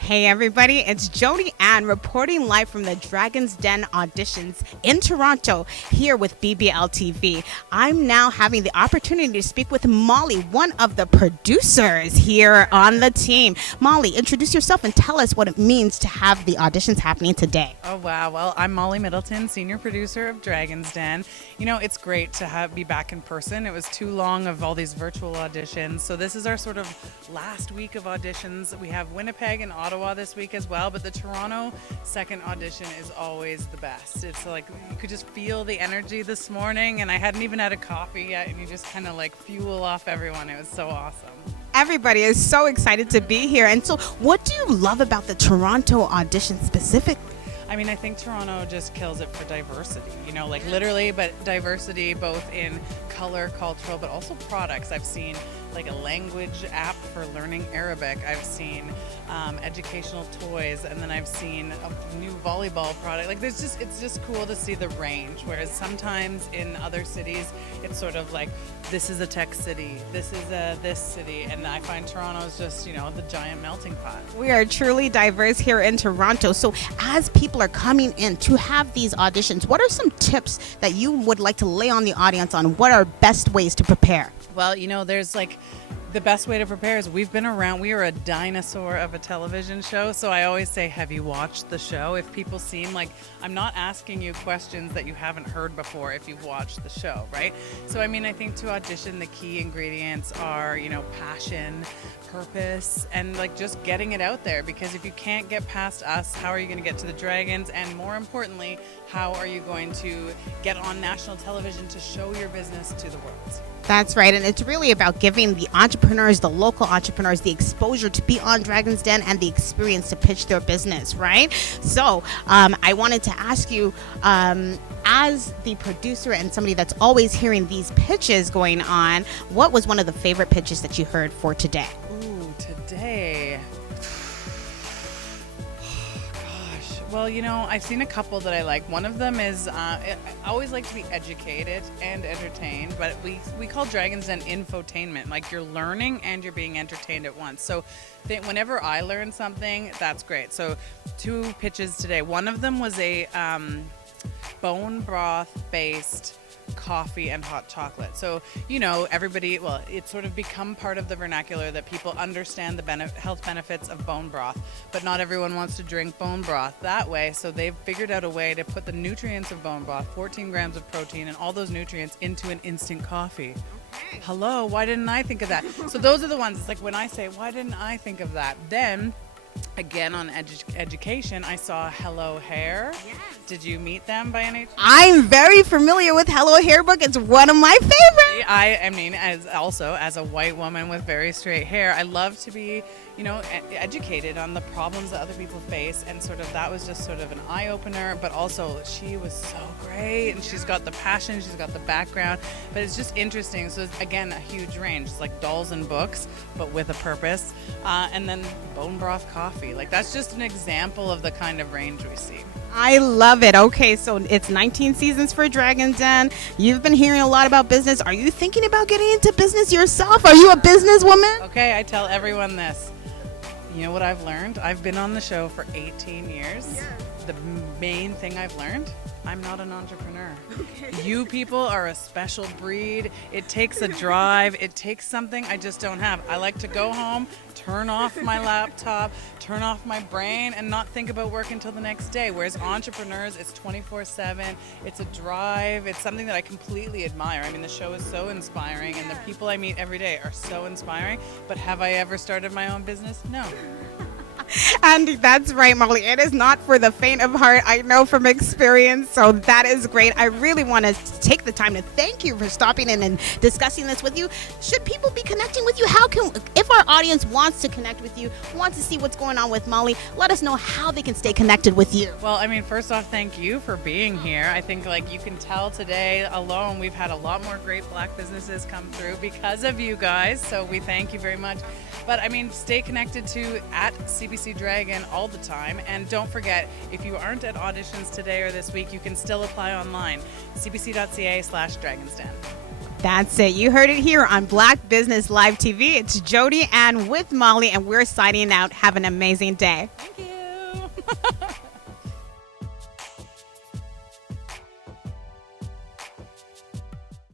Hey everybody, it's Jody Ann reporting live from the Dragon's Den auditions in Toronto here with BBLTV. I'm now having the opportunity to speak with Molly, one of the producers here on the team. Molly, introduce yourself and tell us what it means to have the auditions happening today. Oh, wow. Well, I'm Molly Middleton, senior producer of Dragon's Den. You know, it's great to be back in person. It was too long of all these virtual auditions. So this is our sort of last week of auditions. We have Winnipeg and Ottawa this week as well, but the Toronto second audition is always the best. It's like you could just feel the energy this morning, and I hadn't even had a coffee yet, and you just kind of like fuel off everyone. It was so awesome. Everybody is so excited to be here. And so what do you love about the Toronto audition specifically? I mean, I think Toronto just kills it for diversity, you know, like literally, but diversity both in color, cultural, but also products. I've seen like a language app for learning Arabic. I've seen educational toys, and then I've seen a new volleyball product. Like it's just cool to see the range. Whereas sometimes in other cities, it's sort of like, this is a tech city, this is this city, and I find Toronto is just, you know, the giant melting pot. We are truly diverse here in Toronto. So as people are coming in to have these auditions, what are some tips that you would like to lay on the audience on what are best ways to prepare? Well, you know, there's like, the best way to prepare is we've been around. We are a dinosaur of a television show. So I always say, have you watched the show? If people seem like, I'm not asking you questions that you haven't heard before if you've watched the show, right? So, I mean, I think to audition, the key ingredients are, you know, passion, purpose, and like just getting it out there. Because if you can't get past us, how are you going to get to the Dragons? And more importantly, how are you going to get on national television to show your business to the world? That's right. And it's really about giving the entrepreneurs, the local entrepreneurs, the exposure to be on Dragon's Den and the experience to pitch their business, right? So I wanted to ask you, as the producer and somebody that's always hearing these pitches going on, what was one of the favorite pitches that you heard for today? Ooh, today. Well, you know, I've seen a couple that I like. One of them is, I always like to be educated and entertained, but we call Dragon's Den infotainment. Like you're learning and you're being entertained at once. So whenever I learn something, that's great. So 2 pitches today. One of them was a bone broth based coffee and hot chocolate. So, you know, everybody, well, it's sort of become part of the vernacular that people understand the health benefits of bone broth, but not everyone wants to drink bone broth that way. So they've figured out a way to put the nutrients of bone broth, 14 grams of protein and all those nutrients into an instant coffee. Okay. Hello, why didn't I think of that? So those are the ones, it's like when I say, why didn't I think of that? Then again, on education, I saw Hello Hair. Yes. Did you meet them by any chance? I'm very familiar with Hello Hair Book. It's one of my favorites. I mean, as a white woman with very straight hair, I love to be, you know, educated on the problems that other people face, and sort of that was just sort of an eye-opener, but also she was so great, and she's got the passion, she's got the background, but it's just interesting. So it's, again, a huge range. It's like dolls and books, but with a purpose, and then bone broth coffee. Like that's just an example of the kind of range we see. I love it. Okay, so it's 19 seasons for Dragon's Den. You've been hearing a lot about business. Are you thinking about getting into business yourself? Are you a businesswoman? Okay, I tell everyone this. You know what I've learned? I've been on the show for 18 years. Yes. The main thing I've learned, I'm not an entrepreneur. Okay. You people are a special breed. It takes a drive. It takes something I just don't have. I like to go home, turn off my laptop, turn off my brain, and not think about work until the next day. Whereas entrepreneurs, it's 24/7. It's a drive. It's something that I completely admire. I mean, the show is so inspiring, and the people I meet every day are so inspiring. But have I ever started my own business? No. And that's right, Molly. It is not for the faint of heart. I know from experience. So that is great. I really want to take the time to thank you for stopping in and discussing this with you. Should people be connecting with you? If our audience wants to connect with you, wants to see what's going on with Molly, let us know how they can stay connected with you. Well, I mean, first off, thank you for being here. I think like you can tell today alone, we've had a lot more great Black businesses come through because of you guys. So we thank you very much. But I mean, stay connected to at CBC Dragon all the time. And don't forget, if you aren't at auditions today or this week, you can still apply online. cbc.ca/dragonsden. That's it. You heard it here on Black Business Live TV. It's Jody and with Molly, and we're signing out. Have an amazing day. Thank you.